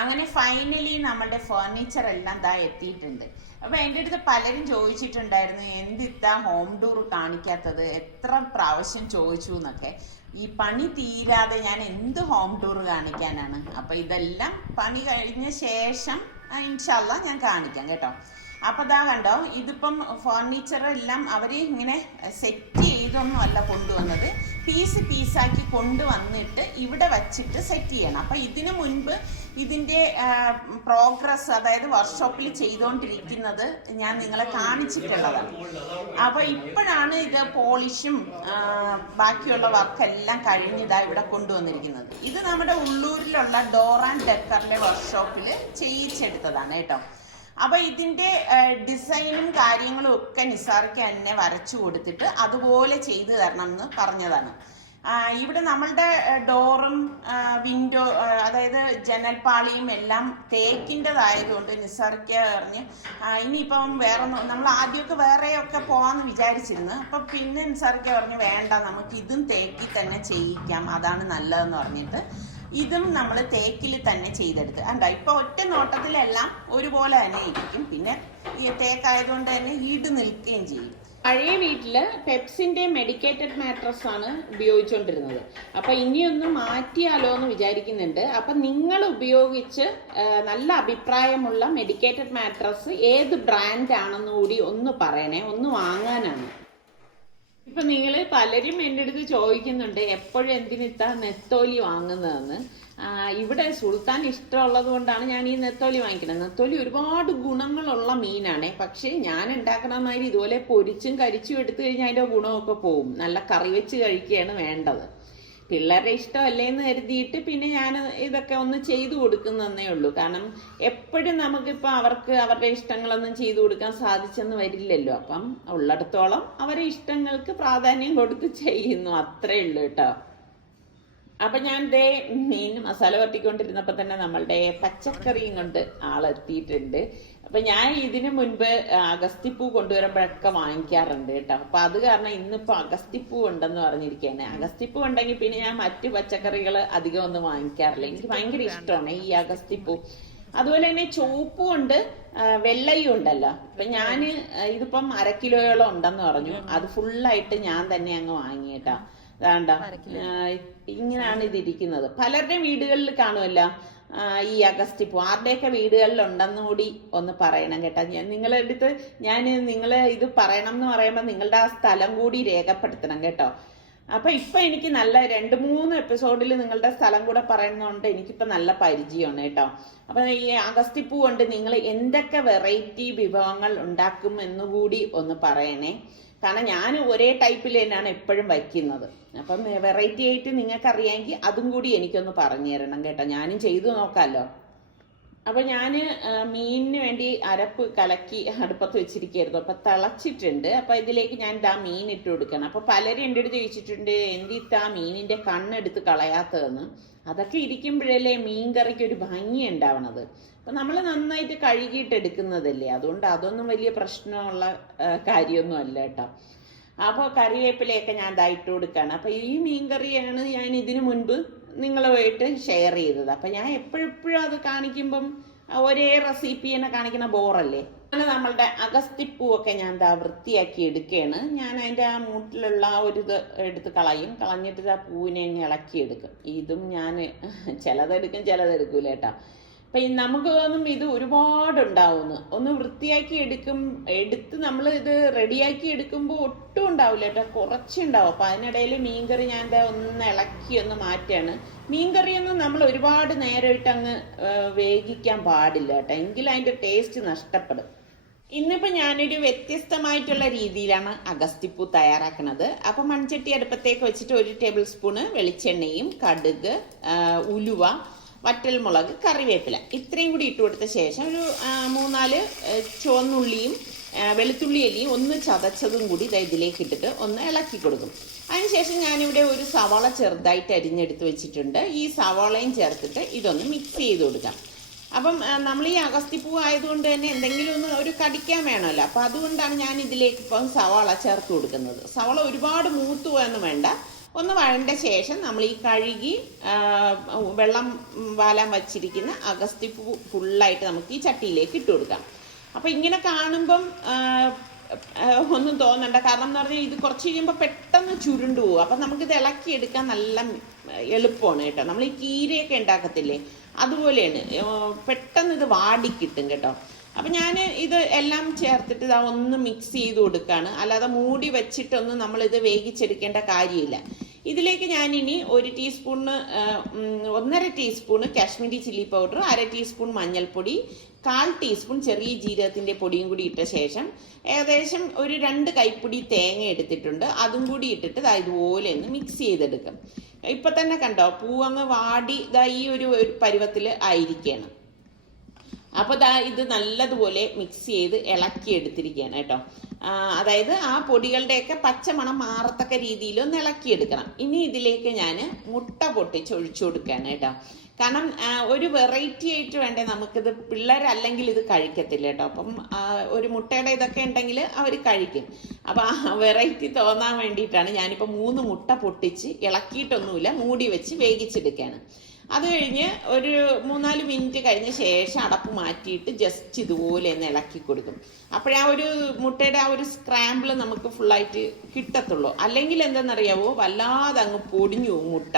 അങ്ങനെ ഫൈനലി നമ്മളുടെ ഫർണിച്ചർ എല്ലാം ദാ എത്തിയിട്ടുണ്ട്. അപ്പൊ എൻ്റെ അടുത്ത് പലരും ചോദിച്ചിട്ടുണ്ടായിരുന്നു, എന്തിത്താ ഹോം ടൂർ കാണിക്കാത്തത്, എത്ര പ്രാവശ്യം ചോദിച്ചു എന്നൊക്കെ. ഈ പണി തീരാതെ ഞാൻ എന്ത് ഹോം ടൂർ കാണിക്കാനാണ്. അപ്പൊ ഇതെല്ലാം പണി കഴിഞ്ഞ ശേഷം ഇൻഷാല്ലാ ഞാൻ കാണിക്കാം കേട്ടോ. അപ്പൊ ദാ കണ്ടോ, ഇതിപ്പം ഫർണിച്ചർ എല്ലാം അവര് ഇങ്ങനെ സെറ്റ് ചെയ്തൊന്നും അല്ല കൊണ്ടുവന്നത്, പീസ് പീസാക്കി കൊണ്ടുവന്നിട്ട് ഇവിടെ വച്ചിട്ട് സെറ്റ് ചെയ്യണം. അപ്പൊ ഇതിനു മുൻപ് ഇതിന്റെ പ്രോഗ്രസ്, അതായത് വർക്ക്ഷോപ്പിൽ ചെയ്തുകൊണ്ടിരിക്കുന്നത് ഞാൻ നിങ്ങളെ കാണിച്ചിട്ടുള്ളതാണ്. അപ്പൊ ഇപ്പോഴാണ് ഇത് പോളിഷും ബാക്കിയുള്ള വർക്കെല്ലാം കഴിഞ്ഞിതാ ഇവിടെ കൊണ്ടുവന്നിരിക്കുന്നത്. ഇത് നമ്മുടെ ഉള്ളൂരിലുള്ള ഡോർ ആൻഡ് ഡെക്കറിലെ വർക്ക്ഷോപ്പിൽ ചെയ്യിച്ചെടുത്തതാണ് കേട്ടോ. അപ്പൊ ഇതിന്റെ ഡിസൈനും കാര്യങ്ങളും ഒക്കെ നിസാർക്ക് തന്നെ വരച്ചു കൊടുത്തിട്ട് അതുപോലെ ചെയ്തു തരണം എന്ന് പറഞ്ഞതാണ്. ഇവിടെ നമ്മളുടെ ഡോറും വിൻഡോ, അതായത് ജനൽപ്പാളിയും എല്ലാം തേക്കിൻ്റെതായതുകൊണ്ട് നിസാർക്ക് പറഞ്ഞ് ഇനിയിപ്പം വേറെ നമ്മൾ ആദ്യമൊക്കെ വേറെയൊക്കെ പോകാമെന്ന് വിചാരിച്ചിരുന്നു. അപ്പം പിന്നെ നിസാർക്ക് പറഞ്ഞ് വേണ്ട, നമുക്ക് ഇതും തേക്കിൽ തന്നെ ചെയ്യിക്കാം, അതാണ് നല്ലതെന്ന് പറഞ്ഞിട്ട് ഇതും നമ്മൾ തേക്കിൽ തന്നെ ചെയ്തെടുത്ത്. അല്ല ഇപ്പൊ ഒറ്റ നോട്ടത്തിലെല്ലാം ഒരുപോലെ തന്നെ ഇരിക്കും. പിന്നെ ഈ തേക്കായതുകൊണ്ട് തന്നെ ഈട് നിൽക്കുകയും ചെയ്യും. പഴയ വീട്ടില് പെപ്സിന്റെ മെഡിക്കേറ്റഡ് മാട്രസ് ആണ് ഉപയോഗിച്ചുകൊണ്ടിരുന്നത്. അപ്പൊ ഇനിയൊന്ന് മാറ്റിയാലോ എന്ന് വിചാരിക്കുന്നുണ്ട്. അപ്പൊ നിങ്ങൾ ഉപയോഗിച്ച് നല്ല അഭിപ്രായമുള്ള മെഡിക്കേറ്റഡ് മാട്രസ് ഏത് ബ്രാൻഡ് ആണെന്ന് കൂടി ഒന്ന് പറയണേ, ഒന്ന് വാങ്ങാനാണ്. ഇപ്പൊ നിങ്ങള് പലരും എൻ്റെ അടുത്ത് ചോദിക്കുന്നുണ്ട് എപ്പോഴും എന്തിനിത്താ നെത്തോലി വാങ്ങുന്നതെന്ന്. ഇവിടെ സുൽത്താൻ ഇഷ്ടമുള്ളത് കൊണ്ടാണ് ഞാൻ ഈ നെത്തോലി വാങ്ങിക്കുന്നത്. നെത്തോലി ഒരുപാട് ഗുണങ്ങളുള്ള മീനാണ്. പക്ഷെ ഞാൻ ഉണ്ടാക്കണ മാതിരി ഇതുപോലെ പൊരിച്ചും കരിച്ചും എടുത്തു കഴിഞ്ഞാൽ അതിന്റെ ഗുണമൊക്കെ പോവും. നല്ല കറി വെച്ച് കഴിക്കുകയാണ് വേണ്ടത്. പിള്ളേരുടെ ഇഷ്ടമല്ലേന്ന് കരുതിയിട്ട് പിന്നെ ഞാൻ ഇതൊക്കെ ഒന്ന് ചെയ്തു കൊടുക്കുന്നതേ ഉള്ളൂ. കാരണം എപ്പോഴും നമുക്കിപ്പോൾ അവർക്ക് അവരുടെ ഇഷ്ടങ്ങളൊന്നും ചെയ്തു കൊടുക്കാൻ സാധിച്ചെന്ന് വരില്ലല്ലോ. അപ്പം ഉള്ളിടത്തോളം അവരെ ഇഷ്ടങ്ങൾക്ക് പ്രാധാന്യം കൊടുത്ത് ചെയ്യുന്നു, അത്രേ ഉള്ളൂ കേട്ടോ. അപ്പൊ ഞാൻ ദേ മീൻ മസാല വരട്ടിക്കൊണ്ടിരുന്നപ്പോ തന്നെ നമ്മളുടെ പച്ചക്കറിയും കൊണ്ട് ആളെത്തിയിട്ടുണ്ട്. അപ്പൊ ഞാൻ ഇതിനു മുൻപ് അഗസ്തിപ്പൂ കൊണ്ടുവരുമ്പോഴൊക്കെ വാങ്ങിക്കാറുണ്ട് കേട്ടോ. അപ്പൊ അത് കാരണം ഇന്നിപ്പോ അഗസ്തിപ്പൂ ഉണ്ടെന്ന് പറഞ്ഞിരിക്കുകയാണ്. അഗസ്തിപ്പൂ ഉണ്ടെങ്കിൽ പിന്നെ ഞാൻ മറ്റു പച്ചക്കറികൾ അധികം ഒന്നും വാങ്ങിക്കാറില്ല. എനിക്ക് ഭയങ്കര ഇഷ്ടമാണ് ഈ അഗസ്തിപ്പൂ. അതുപോലെ തന്നെ ചുവപ്പും ഉണ്ട്, വെള്ളയും ഉണ്ടല്ലോ. അപ്പൊ ഞാന് ഇതിപ്പം 1/2 കിലോയോളം ഉണ്ടെന്ന് പറഞ്ഞു. അത് ഫുള്ളായിട്ട് ഞാൻ തന്നെ അങ്ങ് വാങ്ങിയേട്ടാ. അതാണ്ട ഇങ്ങനെയാണ് ഇതിരിക്കുന്നത്. പലരുടെയും വീടുകളിൽ കാണുമല്ലോ ഈ അഗസ്തിപ്പൂ. ആരുടെയൊക്കെ വീടുകളിൽ ഉണ്ടെന്ന് കൂടി ഒന്ന് പറയണം കേട്ടോ. നിങ്ങളുടെ അടുത്ത് ഞാൻ നിങ്ങള് ഇത് പറയണം എന്ന് പറയുമ്പോൾ നിങ്ങളുടെ ആ സ്ഥലം കൂടി രേഖപ്പെടുത്തണം കേട്ടോ. അപ്പൊ ഇപ്പൊ എനിക്ക് നല്ല 2-3 എപ്പിസോഡിൽ നിങ്ങളുടെ സ്ഥലം കൂടെ പറയുന്നതുകൊണ്ട് എനിക്കിപ്പോ നല്ല പരിചയമാണ് കേട്ടോ. അപ്പൊ ഈ അഗസ്തിപ്പൂ കൊണ്ട് നിങ്ങൾ എന്തൊക്കെ വെറൈറ്റി വിഭവങ്ങൾ ഉണ്ടാക്കും എന്നുകൂടി ഒന്ന് പറയണേ. കാരണം ഞാൻ ഒരേ ടൈപ്പിൽ തന്നെയാണ് എപ്പോഴും വയ്ക്കുന്നത്. അപ്പം വെറൈറ്റി ആയിട്ട് നിങ്ങൾക്ക് അറിയാമെങ്കിൽ അതും കൂടി എനിക്കൊന്ന് പറഞ്ഞു തരണം കേട്ടോ. ഞാനും ചെയ്തു നോക്കാമല്ലോ. അപ്പൊ ഞാൻ മീനിന് വേണ്ടി അരപ്പ് കലക്കി അടുപ്പത്ത് വെച്ചിരിക്കുകയായിരുന്നു. അപ്പൊ തിളച്ചിട്ടുണ്ട്. അപ്പൊ ഇതിലേക്ക് ഞാൻ ഇതാ മീൻ ഇട്ട് കൊടുക്കണം. അപ്പൊ പലരും എൻ്റെ അടുത്ത് ചോദിച്ചിട്ടുണ്ട് എന്തിത്താ മീനിന്റെ കണ്ണെടുത്ത് കളയാത്തതെന്ന്. അതൊക്കെ ഇരിക്കുമ്പോഴല്ലേ മീൻ കറിക്ക് ഒരു ഭംഗി ഉണ്ടാവണത്. അപ്പൊ നമ്മൾ നന്നായിട്ട് കഴുകിയിട്ട് എടുക്കുന്നതല്ലേ, അതുകൊണ്ട് അതൊന്നും വലിയ പ്രശ്നമുള്ള കാര്യമൊന്നും അല്ല കേട്ടോ. അപ്പോൾ കറിവേപ്പിലയൊക്കെ ഞാൻ ഇട്ട് കൊടുക്കുകയാണ്. അപ്പൊ ഈ മീൻ കറിയാണ് ഞാൻ ഇതിനു മുൻപ് നിങ്ങളുമായിട്ട് ഷെയർ ചെയ്തത്. അപ്പൊ ഞാൻ എപ്പോഴും അത് കാണിക്കുമ്പം ഒരേ റെസിപ്പി തന്നെ കാണിക്കുന്ന ബോറല്ലേ. അങ്ങനെ നമ്മളുടെ അഗസ്തിപ്പൂവൊക്കെ ഞാൻ വൃത്തിയാക്കി എടുക്കുകയാണ്. ഞാൻ അതിൻ്റെ ആ മൂട്ടിലുള്ള ഒരു ഇത് എടുത്ത് കളഞ്ഞിട്ട് ആ പൂവിനെ ഇളക്കിയെടുക്കും. ഇതും ഞാൻ ചിലതെടുക്കും ചിലതെടുക്കൂല കേട്ടോ. അപ്പൊ നമുക്ക് തോന്നും ഇത് ഒരുപാടുണ്ടാവുമെന്ന്. ഒന്ന് വൃത്തിയാക്കി എടുത്ത് നമ്മൾ ഇത് റെഡിയാക്കി എടുക്കുമ്പോൾ ഒട്ടും ഉണ്ടാവില്ല കേട്ടോ, കുറച്ചുണ്ടാവും. അപ്പൊ അതിനിടയിൽ മീൻകറി ഞാൻ ഒന്ന് ഇളക്കി ഒന്ന് മാറ്റാണ്. മീൻകറിയൊന്നും നമ്മൾ ഒരുപാട് നേരമായിട്ട് അങ്ങ് വേവിക്കാൻ പാടില്ല കേട്ടോ, എങ്കിൽ അതിന്റെ ടേസ്റ്റ് നഷ്ടപ്പെടും. ഇന്നിപ്പോ ഞാനൊരു വ്യത്യസ്തമായിട്ടുള്ള രീതിയിലാണ് അഗസ്തിപ്പൂ തയ്യാറാക്കുന്നത്. അപ്പൊ മൺചട്ടി അടുപ്പത്തേക്ക് വെച്ചിട്ട് 1 ടേബിൾ സ്പൂണ് വെളിച്ചെണ്ണയും കടുക്, ഉലുവ, വറ്റൽമുളക്, കറിവേപ്പില ഇത്രയും കൂടി ഇട്ട് കൊടുത്ത ശേഷം ഒരു 3-4 ചുവന്നുള്ളിയും വെളുത്തുള്ളി അല്ലിയും ഒന്ന് ചതച്ചതും കൂടി ഇതിലേക്ക് ഇട്ടിട്ട് ഒന്ന് ഇളക്കി കൊടുക്കും. അതിനുശേഷം ഞാനിവിടെ ഒരു സവാള ചെറുതായിട്ട് അരിഞ്ഞെടുത്ത് വെച്ചിട്ടുണ്ട്. ഈ സവാളയും ചേർത്തിട്ട് ഇതൊന്ന് മിക്സ് ചെയ്ത് കൊടുക്കാം. അപ്പം നമ്മൾ ഈ അഗസ്തിപ്പൂ ആയതുകൊണ്ട് തന്നെ എന്തെങ്കിലും ഒന്ന് ഒരു കടിക്കാൻ വേണമല്ലോ. അപ്പം അതുകൊണ്ടാണ് ഞാൻ ഇതിലേക്ക് ഇപ്പം സവാള ചേർത്ത് കൊടുക്കുന്നത്. സവാള ഒരുപാട് മൂത്ത് പോയൊന്നും വേണ്ട. ഒന്ന് വഴണ്ട ശേഷം നമ്മൾ ഈ കഴുകി വെള്ളം വാലാൻ വച്ചിരിക്കുന്ന അഗസ്തിപ്പൂ ഫുള്ളായിട്ട് നമുക്ക് ഈ ചട്ടിയിലേക്ക് ഇട്ട് കൊടുക്കാം. അപ്പം ഇങ്ങനെ കാണുമ്പം ഒന്നും തോന്നണ്ട. കാരണം എന്ന് പറഞ്ഞാൽ ഇത് കുറച്ച് കഴിയുമ്പോൾ പെട്ടെന്ന് ചുരുണ്ടു പോകും. അപ്പം നമുക്കിത് ഇളക്കിയെടുക്കാൻ നല്ല എളുപ്പമാണ് കേട്ടോ. നമ്മൾ ഈ കീരയൊക്കെ ഉണ്ടാക്കത്തില്ലേ, അതുപോലെയാണ്. പെട്ടെന്ന് ഇത് വാടിക്കിട്ടും കേട്ടോ. അപ്പം ഞാൻ ഇത് എല്ലാം ചേർത്തിട്ട് ഇതാ ഒന്ന് മിക്സ് ചെയ്ത് കൊടുക്കുകയാണ്. അല്ലാതെ മൂടി വെച്ചിട്ടൊന്നും നമ്മളിത് വേവിച്ചെടുക്കേണ്ട കാര്യമില്ല. ഇതിലേക്ക് ഞാനിനി 1 teaspoon 1.5 teaspoon Kashmiri chilli powder, 1/2 teaspoon മഞ്ഞൾപ്പൊടി, 1/4 ടീസ്പൂൺ ചെറിയ ജീരകത്തിൻ്റെ പൊടിയും കൂടി ഇട്ട ശേഷം ഏകദേശം ഒരു 2 കൈപ്പിടി തേങ്ങ എടുത്തിട്ടുണ്ട്. അതും കൂടി ഇട്ടിട്ട് ഇതുപോലെ ഒന്ന് മിക്സ് ചെയ്തെടുക്കും. ഇപ്പം തന്നെ കണ്ടോ പൂവങ്ങ് വാടി ഈ ഒരു പരുവത്തിൽ ആയിരിക്കണം. അപ്പോൾ ഇത് നല്ലതുപോലെ മിക്സ് ചെയ്ത് ഇളക്കി എടുത്തിരിക്കുകയാണ് കേട്ടോ. അതായത് ആ പൊടികളുടെയൊക്കെ പച്ചമണം മാറത്തക്ക രീതിയിൽ ഒന്ന് ഇളക്കിയെടുക്കണം. ഇനി ഇതിലേക്ക് ഞാൻ മുട്ട പൊട്ടിച്ച് ഒഴിച്ചു കൊടുക്കുകയാണ് കേട്ടോ. കാരണം ഒരു വെറൈറ്റി ആയിട്ട് വേണ്ടേ നമുക്കിത്. പിള്ളേരല്ലെങ്കിൽ ഇത് കഴിക്കത്തില്ല കേട്ടോ. അപ്പം ഒരു മുട്ടയുടെ ഇതൊക്കെ ഉണ്ടെങ്കിൽ അവർ കഴിക്കും. അപ്പം ആ വെറൈറ്റി തോന്നാൻ വേണ്ടിയിട്ടാണ് ഞാനിപ്പോൾ 3 മുട്ട പൊട്ടിച്ച് ഇളക്കിയിട്ടൊന്നുമില്ല, മൂടി വെച്ച് വേവിച്ചെടുക്കുകയാണ്. അത് കഴിഞ്ഞ് ഒരു 3-4 മിനിറ്റ് കഴിഞ്ഞ ശേഷം അടപ്പ് മാറ്റിയിട്ട് ജസ്റ്റ് ഇതുപോലെ ഒന്ന് ഇളക്കി കൊടുക്കും. അപ്പോഴാ ഒരു മുട്ടയുടെ ആ ഒരു സ്ക്രാമ്പിൾ നമുക്ക് ഫുള്ളായിട്ട് കിട്ടത്തുള്ളൂ. അല്ലെങ്കിൽ എന്തെന്നറിയാവോ, വല്ലാതെ അങ്ങ് പൊടിഞ്ഞു പോകും മുട്ട.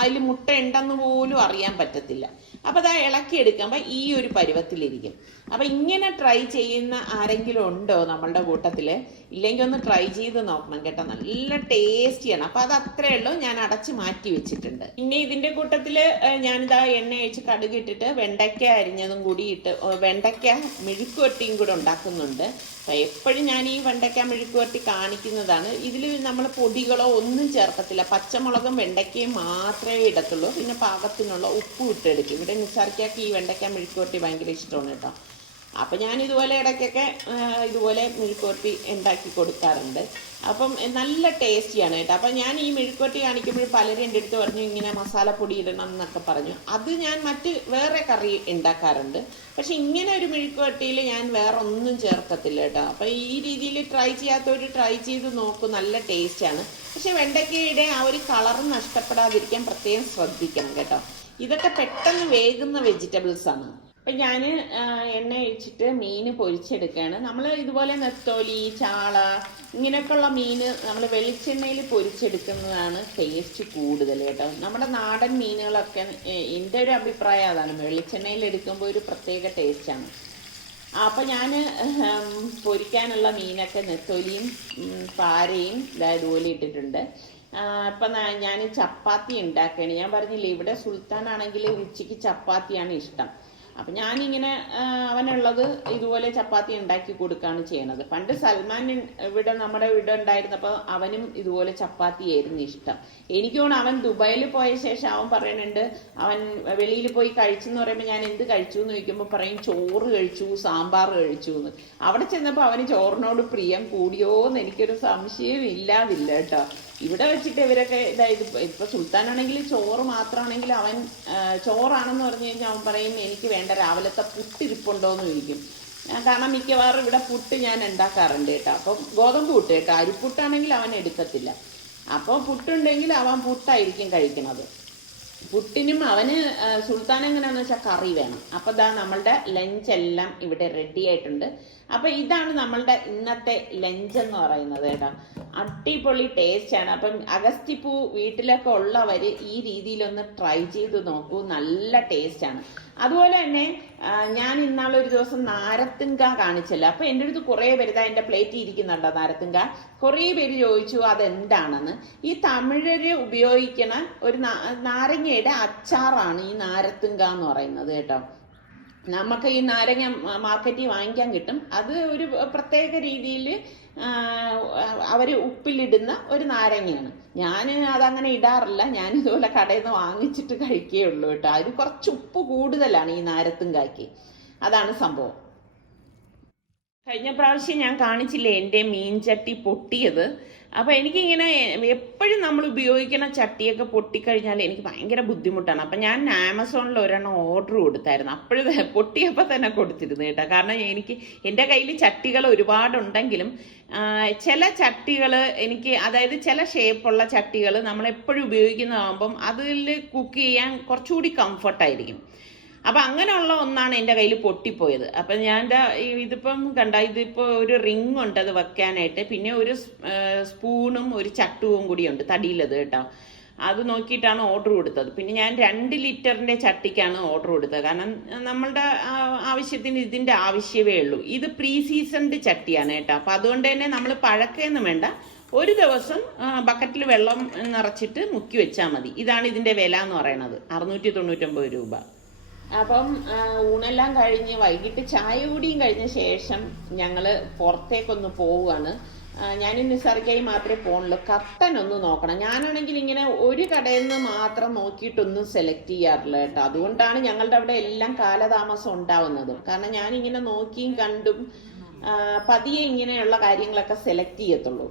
അതിൽ മുട്ട ഉണ്ടെന്ന് പോലും അറിയാൻ പറ്റത്തില്ല. അപ്പോൾ അത് ഇളക്കിയെടുക്കുമ്പോൾ ഈ ഒരു പരുവത്തിലിരിക്കും. അപ്പം ഇങ്ങനെ ട്രൈ ചെയ്യുന്ന ആരെങ്കിലും ഉണ്ടോ നമ്മളുടെ കൂട്ടത്തിൽ? ഇല്ലെങ്കിൽ ഒന്ന് ട്രൈ ചെയ്ത് നോക്കണം കേട്ടോ. നല്ല ടേസ്റ്റിയാണ്. അപ്പം അത് അത്രേ ഉള്ളൂ. ഞാൻ അടച്ച് മാറ്റി വെച്ചിട്ടുണ്ട്. പിന്നെ ഇതിൻ്റെ കൂട്ടത്തിൽ ഞാനിതാ എണ്ണ ഒഴിച്ച് കടുക് ഇട്ടിട്ട് വെണ്ടയ്ക്ക അരിഞ്ഞതും കൂടി ഇട്ട് വെണ്ടയ്ക്ക മെഴുക്കുവരട്ടിയും കൂടെ ഉണ്ടാക്കുന്നുണ്ട്. അപ്പം എപ്പോഴും ഞാൻ ഈ വെണ്ടയ്ക്ക മെഴുക്കുവരട്ടി കാണിക്കുന്നതാണ്. ഇതിൽ നമ്മൾ പൊടികളോ ഒന്നും ചേർക്കത്തില്ല. പച്ചമുളകും വെണ്ടയ്ക്കയും മാത്രമേ ഇടത്തുള്ളൂ. പിന്നെ പാകത്തിനുള്ള ഉപ്പും ഇട്ടെടുക്കും. ഇവിടെ നിസാർക്കാക്ക് ഈ വെണ്ടയ്ക്ക മെഴുക്കുവരട്ടി ഭയങ്കര ഇഷ്ടമാണ് കേട്ടോ. അപ്പം ഞാൻ ഇതുപോലെ ഇടയ്ക്കൊക്കെ ഇതുപോലെ മെഴുക്കുവരട്ടി ഉണ്ടാക്കി കൊടുക്കാറുണ്ട്. അപ്പം നല്ല ടേസ്റ്റിയാണ് കേട്ടോ. അപ്പം ഞാൻ ഈ മെഴുക്കുവരട്ടി കാണിക്കുമ്പോൾ പലരും എൻ്റെ അടുത്ത് പറഞ്ഞു ഇങ്ങനെ മസാലപ്പൊടി ഇടണം എന്നൊക്കെ പറഞ്ഞു. അത് ഞാൻ വേറെ കറി ഉണ്ടാക്കാറുണ്ട്. പക്ഷെ ഇങ്ങനെ ഒരു മെഴുക്കുവരട്ടിയിൽ ഞാൻ വേറെ ഒന്നും ചേർക്കത്തില്ല കേട്ടോ. അപ്പം ഈ രീതിയിൽ ട്രൈ ചെയ്യാത്തവർ ട്രൈ ചെയ്ത് നോക്കും. നല്ല ടേസ്റ്റാണ്. പക്ഷെ വെണ്ടയ്ക്കയുടെ ആ ഒരു കളർ നഷ്ടപ്പെടാതിരിക്കാൻ പ്രത്യേകം ശ്രദ്ധിക്കണം കേട്ടോ. ഇതൊക്കെ പെട്ടെന്ന് വേകുന്ന വെജിറ്റബിൾസാണ്. അപ്പം ഞാൻ എണ്ണ ഒഴിച്ചിട്ട് മീൻ പൊരിച്ചെടുക്കുകയാണ്. നമ്മൾ ഇതുപോലെ നെത്തോലി, ചാള ഇങ്ങനെയൊക്കെയുള്ള മീൻ നമ്മൾ വെളിച്ചെണ്ണയിൽ പൊരിച്ചെടുക്കുന്നതാണ് ടേസ്റ്റ് കൂടുതൽ കേട്ടോ. നമ്മുടെ നാടൻ മീനുകളൊക്കെ എൻ്റെ ഒരു അഭിപ്രായം അതാണ്, വെളിച്ചെണ്ണയിൽ എടുക്കുമ്പോൾ ഒരു പ്രത്യേക ടേസ്റ്റാണ്. അപ്പം ഞാൻ പൊരിക്കാനുള്ള മീനൊക്കെ നെത്തോലിയും പാരയും ഇതുപോലെ ഇട്ടിട്ടുണ്ട്. അപ്പം ഞാൻ ചപ്പാത്തി ഉണ്ടാക്കുകയാണ്. ഞാൻ പറഞ്ഞില്ലേ ഇവിടെ സുൽത്താനാണെങ്കിൽ ഉച്ചയ്ക്ക് ചപ്പാത്തിയാണ് ഇഷ്ടം. അപ്പം ഞാനിങ്ങനെ അവനുള്ളത് ഇതുപോലെ ചപ്പാത്തി ഉണ്ടാക്കി കൊടുക്കുകയാണ് ചെയ്യണത്. പണ്ട് സൽമാൻ നമ്മുടെ ഇവിടെ ഉണ്ടായിരുന്നപ്പോൾ അവനും ഇതുപോലെ ചപ്പാത്തിയായിരുന്നു ഇഷ്ടം. എനിക്ക് തോന്നുന്നു അവൻ ദുബായിൽ പോയ ശേഷം അവൻ പറയുന്നുണ്ട്, അവൻ വെളിയിൽ പോയി കഴിച്ചെന്ന് പറയുമ്പോൾ ഞാൻ എന്ത് കഴിച്ചു എന്ന് ചോദിക്കുമ്പോൾ പറയും ചോറ് കഴിച്ചു, സാമ്പാർ കഴിച്ചു എന്ന്. അവിടെ ചെന്നപ്പോൾ അവന് ചോറിനോട് പ്രിയം കൂടിയോ എന്ന് എനിക്കൊരു സംശയം ഇല്ലാതില്ല കേട്ടോ. ഇവിടെ വെച്ചിട്ട് ഇവരൊക്കെ ഇപ്പൊ സുൽത്താനാണെങ്കിൽ ചോറ് മാത്രമാണെങ്കിൽ അവൻ ചോറാണെന്ന് പറഞ്ഞു കഴിഞ്ഞാൽ അവൻ പറയും എനിക്ക് വേണ്ട രാവിലത്തെ പുട്ടിരിപ്പുണ്ടോ എന്ന് ചോദിക്കും. കാരണം മിക്കവാറും ഇവിടെ പുട്ട് ഞാൻ ഉണ്ടാക്കാറുണ്ട് കേട്ടോ. അപ്പം ഗോതമ്പ് പുട്ട് കേട്ടോ, അരിപ്പുട്ടാണെങ്കിൽ അവൻ എടുക്കത്തില്ല. അപ്പോൾ പുട്ടുണ്ടെങ്കിൽ അവൻ പുട്ടായിരിക്കും കഴിക്കുന്നത്. പുട്ടിനും അവന് സുൽത്താൻ എങ്ങനെയാന്ന് വെച്ചാൽ കറി വേണം. അപ്പൊ നമ്മളുടെ ലഞ്ച് എല്ലാം ഇവിടെ റെഡി ആയിട്ടുണ്ട്. അപ്പൊ ഇതാണ് നമ്മളുടെ ഇന്നത്തെ ലഞ്ച് എന്ന് പറയുന്നത് കേട്ടോ. അടിപൊളി ടേസ്റ്റാണ്. അപ്പം അഗസ്തിപ്പൂ വീട്ടിലൊക്കെ ഉള്ളവര് ഈ രീതിയിലൊന്ന് ട്രൈ ചെയ്ത് നോക്കൂ, നല്ല ടേസ്റ്റാണ്. അതുപോലെ തന്നെ ഞാൻ ഇന്നാളൊരു ദിവസം നാരത്തിങ്ക കാണിച്ചല്ലോ. അപ്പൊ എൻ്റെ അടുത്ത് കുറേ പേര് എൻ്റെ പ്ലേറ്റിൽ ഇരിക്കുന്നുണ്ടോ നാരത്തിങ്ക. കുറേ പേര് ചോദിച്ചു അതെന്താണെന്ന്. ഈ തമിഴര് ഉപയോഗിക്കണ ഒരു നാരങ്ങയുടെ അച്ചാറാണ് ഈ നാരത്തിങ്ക എന്ന് പറയുന്നത് കേട്ടോ. നമുക്ക് ഈ നാരങ്ങ മാർക്കറ്റിൽ വാങ്ങിക്കാൻ കിട്ടും. അത് ഒരു പ്രത്യേക രീതിയിൽ അവർ ഉപ്പിലിടുന്ന ഒരു നാരങ്ങയാണ്. ഞാൻ അതങ്ങനെ ഇടാറില്ല. ഞാൻ ഇതുപോലെ കടയിൽ നിന്ന് വാങ്ങിച്ചിട്ട് കഴിക്കുകയുള്ളൂ കേട്ടോ. അതിന് കുറച്ച് ഉപ്പ് കൂടുതലാണ് ഈ നാരത്തിങ്കായ്ക്ക്. അതാണ് സംഭവം. കഴിഞ്ഞ പ്രാവശ്യം ഞാൻ കാണിച്ചില്ലേ എൻ്റെ മീൻചട്ടി പൊട്ടിയത്. അപ്പോൾ എനിക്കിങ്ങനെ എപ്പോഴും നമ്മൾ ഉപയോഗിക്കുന്ന ചട്ടിയൊക്കെ പൊട്ടിക്കഴിഞ്ഞാൽ എനിക്ക് ഭയങ്കര ബുദ്ധിമുട്ടാണ്. അപ്പം ഞാൻ ആമസോണിൽ ഒരെണ്ണം ഓർഡർ കൊടുത്തായിരുന്നു. അപ്പോഴും പൊട്ടിയപ്പോൾ തന്നെ കൊടുത്തിരുന്നു കേട്ടോ. കാരണം എൻ്റെ കയ്യിൽ ചട്ടികൾ ഒരുപാടുണ്ടെങ്കിലും ചില ചട്ടികൾ എനിക്ക്, അതായത് ചില ഷേപ്പുള്ള ചട്ടികൾ നമ്മളെപ്പോഴും ഉപയോഗിക്കുന്നതാകുമ്പം അതിൽ കുക്ക് ചെയ്യാൻ കുറച്ചുകൂടി കംഫർട്ടായിരിക്കും. അപ്പം അങ്ങനെയുള്ള ഒന്നാണ് എൻ്റെ കയ്യിൽ പൊട്ടിപ്പോയത്. അപ്പം ഞാൻ ഇതിപ്പം ഇതിപ്പോൾ ഒരു റിങ് ഉണ്ട് അത് വെക്കാനായിട്ട്, പിന്നെ ഒരു സ്പൂണും ഒരു ചട്ടുവും കൂടിയുണ്ട് തടിയിലത് കേട്ടോ. അത് നോക്കിയിട്ടാണ് ഓർഡർ കൊടുത്തത്. പിന്നെ ഞാൻ 2 ലിറ്ററിൻ്റെ ചട്ടിക്കാണ് ഓർഡർ കൊടുത്തത്. കാരണം നമ്മളുടെ ആവശ്യത്തിന് ഇതിൻ്റെ ആവശ്യമേ ഉള്ളൂ. ഇത് പ്രീ സീസൺഡ് ചട്ടിയാണ് കേട്ടോ. അപ്പം അതുകൊണ്ട് തന്നെ നമ്മൾ പഴക്കൊന്നും വേണ്ട, ഒരു ദിവസം ബക്കറ്റിൽ വെള്ളം നിറച്ചിട്ട് മുക്കി വെച്ചാൽ മതി. ഇതാണ് ഇതിൻ്റെ വില എന്ന് പറയുന്നത്, 699 രൂപ. അപ്പം ഊണെല്ലാം കഴിഞ്ഞ് വൈകിട്ട് ചായ കൂടിയും കഴിഞ്ഞ ശേഷം ഞങ്ങൾ പുറത്തേക്കൊന്ന് പോവുകയാണ്. ഞാനും നിസാറിക്കായി മാത്രമേ പോകണുള്ളൂ. കർട്ടൻ ഒന്ന് നോക്കണം. ഞാനാണെങ്കിൽ ഇങ്ങനെ ഒരു കടയിൽ നിന്ന് മാത്രം നോക്കിയിട്ടൊന്നും സെലക്ട് ചെയ്യാറില്ല കേട്ടോ. അതുകൊണ്ടാണ് ഞങ്ങളുടെ അവിടെ എല്ലാം കാലതാമസം ഉണ്ടാവുന്നത്. കാരണം ഞാനിങ്ങനെ നോക്കിയും കണ്ടും പതിയെ ഇങ്ങനെയുള്ള കാര്യങ്ങളൊക്കെ സെലക്ട് ചെയ്യത്തുള്ളൂ.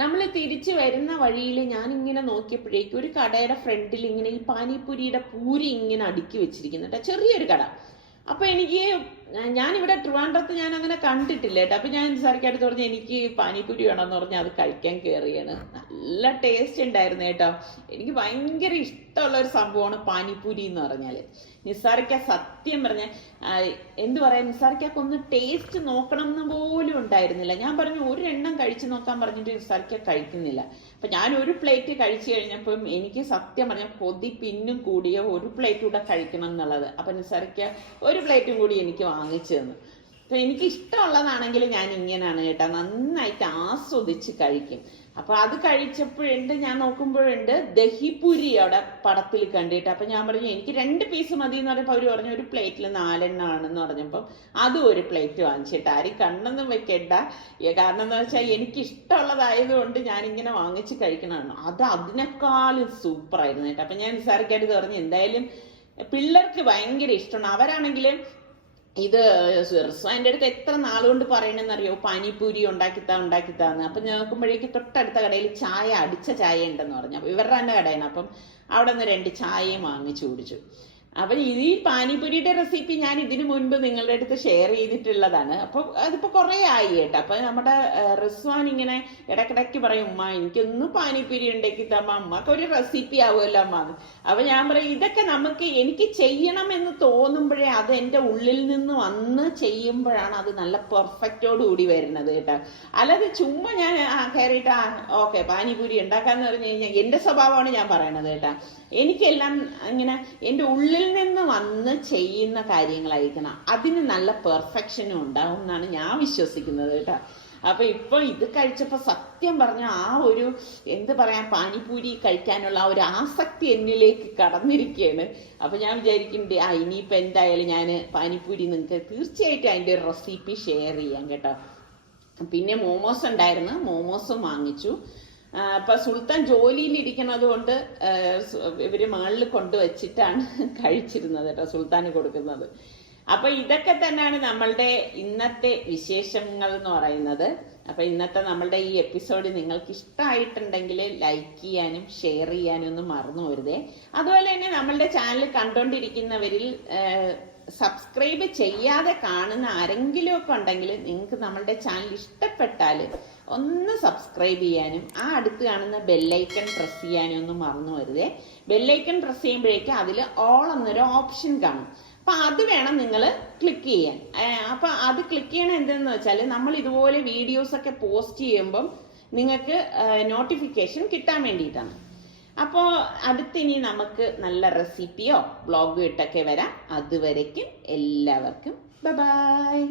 നമ്മൾ തിരിച്ചു വരുന്ന വഴിയിൽ ഞാനിങ്ങനെ നോക്കിയപ്പോഴേക്കും ഒരു കടയുടെ ഫ്രണ്ടിൽ ഇങ്ങനെ ഈ പാനിപ്പൂരിയുടെ പൂരി ഇങ്ങനെ അടുക്കി വെച്ചിരിക്കുന്നുണ്ട്, ചെറിയൊരു കട. അപ്പൊ ഞാനിവിടെ ട്രിവാൻഡ്രത്ത് ഞാൻ അങ്ങനെ കണ്ടിട്ടില്ല കേട്ടോ. അപ്പൊ ഞാൻ നിസാറിക്കടുത്ത് പറഞ്ഞു എനിക്ക് പാനിപ്പൂരി വേണമെന്ന് പറഞ്ഞ് അത് കഴിക്കാൻ കയറിയാണ്. നല്ല ടേസ്റ്റ് ഉണ്ടായിരുന്നു കേട്ടോ. എനിക്ക് ഭയങ്കര ഇഷ്ടമുള്ള ഒരു സംഭവമാണ് പാനിപ്പൂരി എന്ന് പറഞ്ഞാൽ. നിസാറിക്ക സത്യം പറഞ്ഞ എന്ത് പറയാ, നിസാറിക്കൊന്ന് ടേസ്റ്റ് നോക്കണം എന്ന് പോലും ഉണ്ടായിരുന്നില്ല. ഞാൻ പറഞ്ഞു ഒരെണ്ണം കഴിച്ചു നോക്കാൻ പറഞ്ഞിട്ട് നിസാറിക്ക കഴിക്കുന്നില്ല. അപ്പൊ ഞാൻ ഒരു പ്ലേറ്റ് കഴിച്ചു കഴിഞ്ഞപ്പം എനിക്ക് സത്യം പറഞ്ഞ കൊതി പിന്നും കൂടിയ ഒരു പ്ലേറ്റ് കൂടെ കഴിക്കണം എന്നുള്ളത്. അപ്പൊ നിസാറിക്ക ഒരു പ്ലേറ്റും കൂടി എനിക്ക് വാങ്ങിച്ചു തന്നു. അപ്പൊ എനിക്ക് ഇഷ്ടമുള്ളതാണെങ്കിൽ ഞാൻ ഇങ്ങനെയാണ് കേട്ടോ, നന്നായിട്ട് ആസ്വദിച്ച് കഴിക്കും. അപ്പൊ അത് കഴിച്ചപ്പോഴുണ്ട്, ഞാൻ നോക്കുമ്പോഴുണ്ട് ദഹിപൂരി അവിടെ പടത്തിൽ കണ്ടിട്ട്. അപ്പൊ ഞാൻ പറഞ്ഞു എനിക്ക് 2 പീസ് മതി എന്ന് പറഞ്ഞപ്പോൾ അവർ പറഞ്ഞു ഒരു പ്ലേറ്റിൽ 4 എണ്ണമാണെന്ന് പറഞ്ഞപ്പം അതും ഒരു പ്ലേറ്റ് വാങ്ങിച്ചിട്ട്. ആരും കണ്ണൊന്നും വെക്കണ്ട, കാരണം എന്താ വെച്ചാൽ എനിക്ക് ഇഷ്ടമുള്ളതായതുകൊണ്ട് ഞാനിങ്ങനെ വാങ്ങിച്ച് കഴിക്കണതാണ്. അതിനേക്കാളും സൂപ്പറായിരുന്നു കേട്ടോ. അപ്പൊ ഞാൻ നിസാറിക്കായിട്ട് പറഞ്ഞു എന്തായാലും പിള്ളേർക്ക് ഭയങ്കര ഇഷ്ടമാണ്. അവരാണെങ്കിലും ഇത് റിസ്വാന്റെ അടുത്ത് എത്ര നാളുകൊണ്ട് പറയണെന്നറിയോ, പാനിപ്പൂരി ഉണ്ടാക്കിത്താന്ന്. അപ്പൊ നോക്കുമ്പോഴേക്ക് തൊട്ടടുത്ത കടയിൽ അടിച്ച ചായ ഉണ്ടെന്ന് പറഞ്ഞു. അപ്പൊ ഇവരുടെ തന്നെ കടയാണ്. അപ്പം അവിടെ നിന്ന് 2 ചായയും വാങ്ങിച്ചു കുടിച്ചു. അപ്പൊ ഈ പാനിപ്പൂരിയുടെ റെസിപ്പി ഞാൻ ഇതിനു മുൻപ് നിങ്ങളുടെ അടുത്ത് ഷെയർ ചെയ്തിട്ടുള്ളതാണ്. അപ്പൊ അതിപ്പോ കുറെ ആയി കേട്ടോ. അപ്പൊ നമ്മുടെ റിസ്വാൻ ഇങ്ങനെ ഇടക്കിടയ്ക്ക് പറയും ഉമ്മ എനിക്കൊന്ന് പാനിപ്പൂരി ഉണ്ടാക്കി തമ്മ, അമ്മക്ക് ഒരു റെസിപ്പി ആവുമല്ലോ അമ്മ. അപ്പൊ ഞാൻ പറയും ഇതൊക്കെ എനിക്ക് ചെയ്യണം എന്ന് തോന്നുമ്പോഴേ അത് എൻ്റെ ഉള്ളിൽ നിന്ന് വന്ന് ചെയ്യുമ്പോഴാണ് അത് നല്ല പെർഫെക്റ്റോട് കൂടി വരുന്നത് കേട്ടോ. അല്ലാതെ ചുമ്മാ ഞാൻ കയറിയിട്ട് ഓക്കെ പാനിപ്പൂരി ഉണ്ടാക്കാന്ന് പറഞ്ഞു കഴിഞ്ഞാൽ എൻ്റെ സ്വഭാവമാണ് ഞാൻ പറയണത് കേട്ടോ. എനിക്കെല്ലാം ഇങ്ങനെ എൻ്റെ ഉള്ളിൽ നിന്ന് വന്ന് ചെയ്യുന്ന കാര്യങ്ങളായിരിക്കണം. അതിന് നല്ല പെർഫെക്ഷനും ഉണ്ടാവും എന്നാണ് ഞാൻ വിശ്വസിക്കുന്നത് കേട്ടോ. അപ്പൊ ഇപ്പൊ ഇത് കഴിച്ചപ്പോ സത്യം പറഞ്ഞ ഒരു എന്ത് പറയാൻ, പാനിപ്പൂരി കഴിക്കാനുള്ള ഒരു ആസക്തി എന്നിലേക്ക് കടന്നിരിക്കുകയാണ്. അപ്പൊ ഞാൻ വിചാരിക്കുന്നുണ്ട് ഇനിയിപ്പോ എന്തായാലും ഞാൻ പാനിപ്പൂരി നിങ്ങൾക്ക് തീർച്ചയായിട്ടും അതിൻ്റെ ഒരു റെസിപ്പി ഷെയർ ചെയ്യാം കേട്ടോ. പിന്നെ മോമോസ് ഉണ്ടായിരുന്നു, മോമോസും വാങ്ങിച്ചു. അപ്പൊ സുൽത്താൻ ജോലിയിൽ ഇരിക്കുന്നത് കൊണ്ട് ഇവര് മുകളിൽ കൊണ്ടുവച്ചിട്ടാണ് കഴിച്ചിരുന്നത് കേട്ടോ, സുൽത്താന് കൊടുക്കുന്നത്. അപ്പൊ ഇതൊക്കെ തന്നെയാണ് നമ്മളുടെ ഇന്നത്തെ വിശേഷങ്ങൾ എന്ന് പറയുന്നത്. അപ്പൊ ഇന്നത്തെ നമ്മളുടെ ഈ എപ്പിസോഡ് നിങ്ങൾക്ക് ഇഷ്ടമായിട്ടുണ്ടെങ്കിൽ ലൈക്ക് ചെയ്യാനും ഷെയർ ചെയ്യാനും ഒന്നും മറന്നു പോരുതേ. അതുപോലെ തന്നെ നമ്മളുടെ ചാനൽ കണ്ടുകൊണ്ടിരിക്കുന്നവരിൽ സബ്സ്ക്രൈബ് ചെയ്യാതെ കാണുന്ന ആരെങ്കിലും ഒക്കെ ഉണ്ടെങ്കിൽ നിങ്ങൾക്ക് നമ്മളുടെ ചാനൽ ഇഷ്ടപ്പെട്ടാൽ ഒന്ന് സബ്സ്ക്രൈബ് ചെയ്യാനും അടുത്ത് കാണുന്ന ബെല്ലൈക്കൺ പ്രസ് ചെയ്യാനും ഒന്നും മറന്നു വരുതേ. ബെല്ലൈക്കൺ പ്രസ് ചെയ്യുമ്പോഴേക്കും അതിൽ ഓൾ എന്നൊരു ഓപ്ഷൻ കാണും. അപ്പൊ അത് വേണം നിങ്ങൾ ക്ലിക്ക് ചെയ്യാൻ. അപ്പൊ അത് ക്ലിക്ക് ചെയ്യണം എന്തെന്ന് വെച്ചാൽ നമ്മൾ ഇതുപോലെ വീഡിയോസ് ഒക്കെ പോസ്റ്റ് ചെയ്യുമ്പം നിങ്ങൾക്ക് നോട്ടിഫിക്കേഷൻ കിട്ടാൻ വേണ്ടിയിട്ടാണ്. അപ്പോൾ അടുത്തിനി നമുക്ക് നല്ല റെസിപ്പിയോ ബ്ലോഗോ ഇട്ടൊക്കെ വരാം. അതുവരയ്ക്കും എല്ലാവർക്കും ബൈ.